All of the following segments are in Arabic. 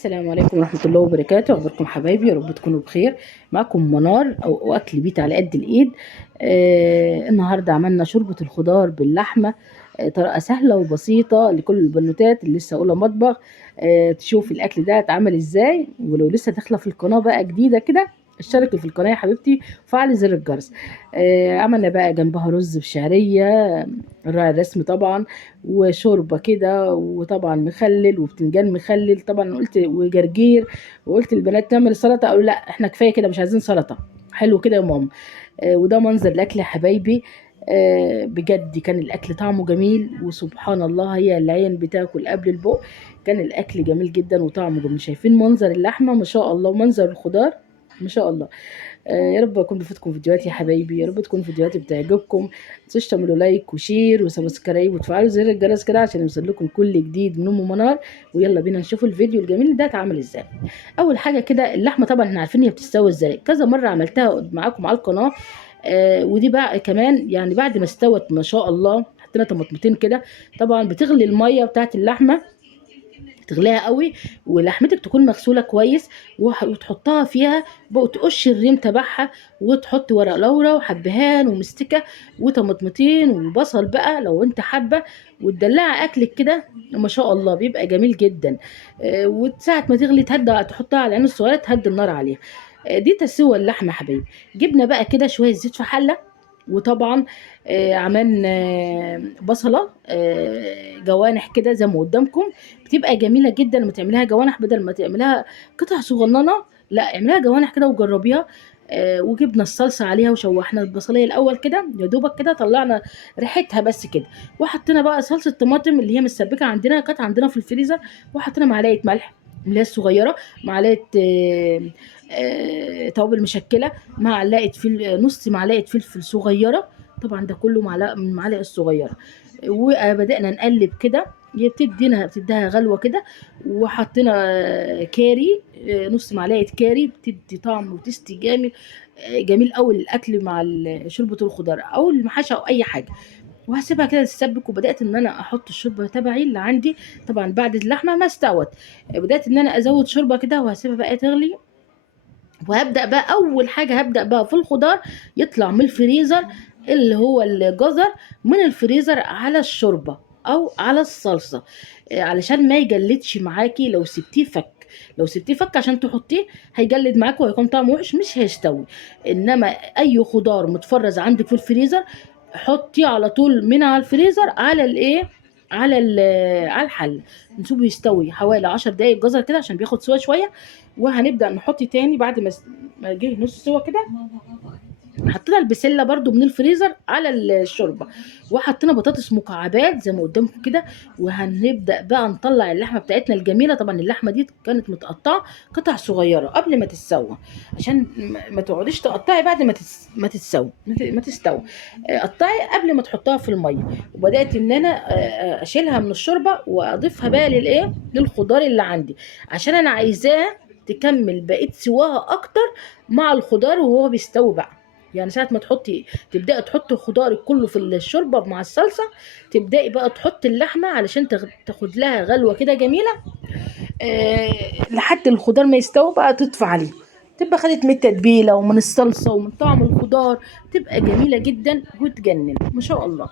السلام عليكم ورحمة الله وبركاته. أخباركم حبايبي؟ يا رب تكونوا بخير. معكم منار أو أكل بيت على قد الإيد. النهاردة عملنا شوربة الخضار باللحمة. طريقة سهلة وبسيطة لكل البنوتات اللي لسه أولى مطبخ. تشوف الأكل ده اتعمل إزاي، ولو لسه داخلة في القناة بقى جديدة كده اشتركي في القناة يا حبيبتي وفعلي زر الجرس. عملنا بقى جنبها رز بشعرية، الراعي الرسمي طبعا، وشوربه كده، وطبعا مخلل وبتنجان مخلل طبعا، قلت وجرجير. وقلت البنات تعمل سلطه، قالوا لا احنا كفايه كده مش عايزين سلطه. حلو كده يا ماما. وده منظر الاكل يا حبايبي. بجد كان الاكل طعمه جميل، وسبحان الله هي العين بتاكل قبل البق. كان الاكل جميل جدا وطعمه جميل. شايفين منظر اللحمه ما شاء الله، ومنظر الخضار ما شاء الله. يا رب اكون بفيدكم فيديوهاتي يا حبايبي، يا رب تكون فيديوهاتي بتعجبكم. متنسوش تعملوا لايك وشير وسبسكرايب وتفعلوا زر الجرس كده عشان يوصل لكم كل جديد من ام منار. ويلا بينا نشوف الفيديو الجميل ده اتعمل ازاي. اول حاجه كده اللحمه، طبعا احنا عارفين هي بتستوي ازاي، كذا مره عملتها معاكم على القناه. ودي بقى كمان يعني بعد ما استوت ما شاء الله حطينا طماطمتين كده. طبعا بتغلي الميه بتاعت اللحمه، تغليها قوي، ولحمتك تكون مغسوله كويس، وتحطها فيها بقى، تقش الريم تبعها، وتحط ورق لورا وحبهان ومستكه وطماطمتين وبصل بقى لو انت حابه، وتدلع اكلك كده ما شاء الله بيبقى جميل جدا. وساعه ما تغلي تهدى، تحطها على العين الصغيره تهدي النار عليها. دي تسوى اللحمه يا حبايبي. جبنا بقى كده شويه زيت في حله، وطبعا عملنا بصله جوانح كده زي ما قدامكم. بتبقى جميله جدا لما تعمليها جوانح بدل ما تعمليها قطع صغننه. لا اعمليها جوانح كده وجربيها. وجبنا الصلصه عليها وشوحنا البصليه الاول كده يا دوبك كده، طلعنا ريحتها بس كده. وحطينا بقى صلصه طماطم اللي هي مسبكه عندنا، كانت عندنا في الفريزر. وحطينا معلقه ملح اللي هي الصغيره، معلقه توابل مشكله، معلقه نص معلقه فلفل صغيره. طبعا ده كله معلقه من المعالق الصغيره. وبدأنا نقلب كده، هي بتديها غلوه كده. وحطينا كاري، نص معلقه كاري بتدي طعم وتستي جامد. جميل قوي الاكل مع شوربه الخضار او المحاشي او اي حاجه. وهسيبها كده تتسبك، وبدات ان انا احط الشوربه تبعي اللي عندي. طبعا بعد اللحمه ما استوت بدات ان انا ازود شوربه كده، وهسيبها بقى تغلي. وهبدأ بقى أول حاجة هبدأ بقى في الخضار يطلع من الفريزر، اللي هو الجزر، من الفريزر على الشوربة أو على الصلصة. علشان ما يجلدش معاكي لو سبتيه فك. لو سبتيه فك عشان تحطيه هيجلد معاكي وهيكون طعمه وحش مش هيستوي. انما اي خضار متفرز عندك في الفريزر حطيه على طول من على الفريزر على الايه، على الحل. نسيبه يستوي حوالي 10 دقايق الجزر كده عشان بياخد سوا شويه. وهنبدأ نحط تاني بعد ما جه نص سوا كده. حطينا البسله برضو من الفريزر على الشوربه. وحطينا بطاطس مكعبات زي ما قدامكم كده. وهنبدا بقى نطلع اللحمه بتاعتنا الجميله. طبعا اللحمه دي كانت متقطعه قطع صغيره قبل ما تتسوى، عشان ما تقعديش تقطعي بعد ما تتسوى ما تستوي. قطعي قبل ما تحطها في الميه. وبدات ان انا اشيلها من الشوربه واضيفها بقى للخضار اللي عندي، عشان انا عايزاه تكمل بقيه سواها اكتر مع الخضار وهو بيستوي بقى. يعني ساعة ما تبدأي تحطي خضارك كله في الشوربة مع الصلصة، تبدأي بقى تحطي اللحمة علشان تاخد لها غلوة كده جميلة. لحد الخضار ما يستوي بقى تطفي عليه، تبقى خدت من التتبيلة ومن الصلصة ومن طعم الخضار. تبقى جميلة جدا وتجنن ما شاء الله.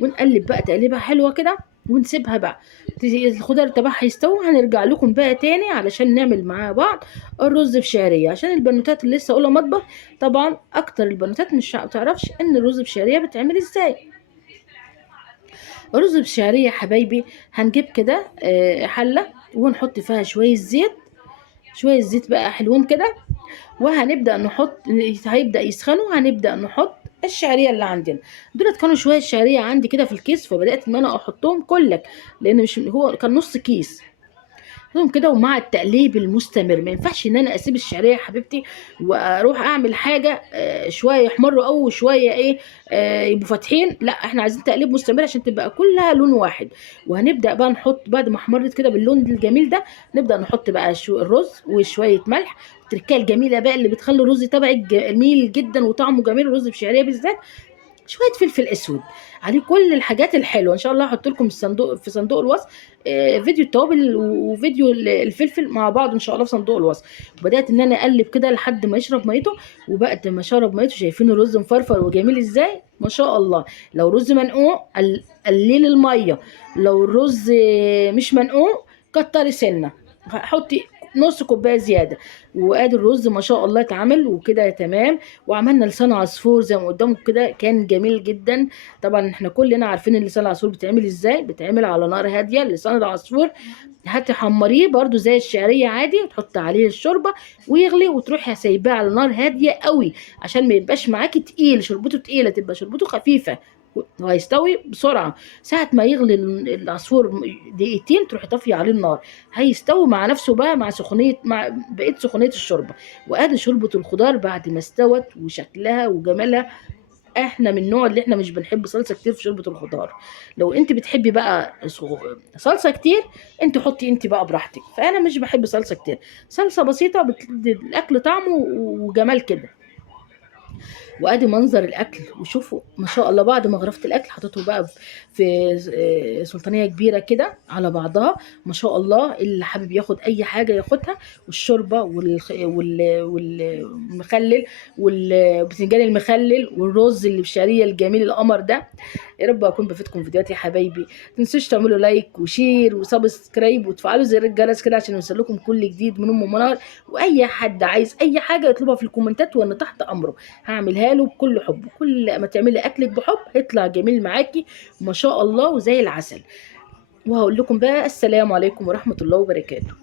ونقلب بقى تقليبها حلوة كده، ونسيبها بقى الخضار تبعها يستوي. هنرجع لكم بقى تاني علشان نعمل مع بعض الرز بشعرية، عشان البنوتات اللي لسه اولى مطبخ. طبعا اكتر البنوتات مش تعرفش ان الرز بشعرية بتعمل ازاي. الرز بشعرية يا حبايبي، هنجيب كده حلة ونحط فيها شوية زيت. شوية زيت بقى حلوين كده. وهنبدأ نحط، هيبدأ يسخنوا، هنبدأ نحط الشعرية اللي عندنا. دولت كانوا شوية شعرية عندي كده في الكيس، فبدأت ان انا احطهم كلك، لان مش هو كان نص كيس لهم كده. ومع التقليب المستمر ما ينفعش ان انا اسيب الشعريه يا حبيبتي واروح اعمل حاجه شويه يحمروا او شويه ايه يبقوا فاتحين. لا احنا عايزين تقليب مستمر عشان تبقى كلها لون واحد. وهنبدا بقى نحط بعد ما احمرت كده باللون الجميل ده، نبدا نحط بقى الرز وشويه ملح. التركيه الجميله بقى اللي بتخلي الرز تبعي جميل جدا وطعمه جميل، الرز بشعريه بالذات، شويه فلفل اسود، عليه كل الحاجات الحلوه. ان شاء الله هحط لكم في صندوق الوصف فيديو التوابل وفيديو الفلفل مع بعض ان شاء الله في صندوق الوصف. وبدات ان انا اقلب كده لحد ما يشرب ميته. وبقت ما شرب ميته، شايفين الرز مفرفر وجميل ازاي ما شاء الله. لو رز منقوع قللي الميه، لو الرز مش منقوع كتري سنه، حطي نص كوبايه زياده. وادي الرز ما شاء الله اتعمل وكده تمام. وعملنا لسان عصفور زي ما قدامكم كده، كان جميل جدا. طبعا احنا كلنا عارفين ان لسان العصفور بتعمل ازاي، بتعمل على نار هاديه. لسان العصفور هتحمريه برضو زي الشعريه عادي، وتحط عليه الشوربه ويغلي، وتروحي سايباه على نار هاديه قوي عشان ما يبقاش معاكي تقيل، شوربته تقيله، تبقى شوربته خفيفه وهيستوي بسرعه. ساعه ما يغلي العصفور دقيقتين تروحي طافيه عليه النار، هيستوي مع نفسه بقى مع سخونيه، مع بقيه سخونيه الشوربه. وادي شوربه الخضار بعد ما استوت وشكلها وجمالها. احنا من النوع اللي احنا مش بنحب صلصه كتير في شوربه الخضار. لو انت بتحبي بقى صلصه كتير، انت حطي انت بقى براحتك. فانا مش بحب صلصه كتير، صلصه بسيطه بتدي الاكل طعمه وجمال كده. وادي منظر الاكل. وشوفوا ما شاء الله، بعد ما غرفت الاكل حطيته بقى في سلطانيه كبيره كده على بعضها. ما شاء الله، اللي حابب ياخد اي حاجه ياخدها. والشوربه والمخلل والبتنجان المخلل والرز اللي بشعريه الجميل القمر ده. يا رب اكون بفيدكم فيديوهات يا حبايبي. متنسوش تعملوا لايك وشير وسبسكرايب وتفعلوا زر الجرس كده عشان يوصلكم كل جديد من ام منار. واي حد عايز اي حاجه يطلبها في الكومنتات وانا تحت امره هعملها له بكل حب. كل ما تعملي اكلك بحب هيطلع جميل معاكي ما شاء الله وزي العسل. وهقول لكم بقى السلام عليكم ورحمه الله وبركاته.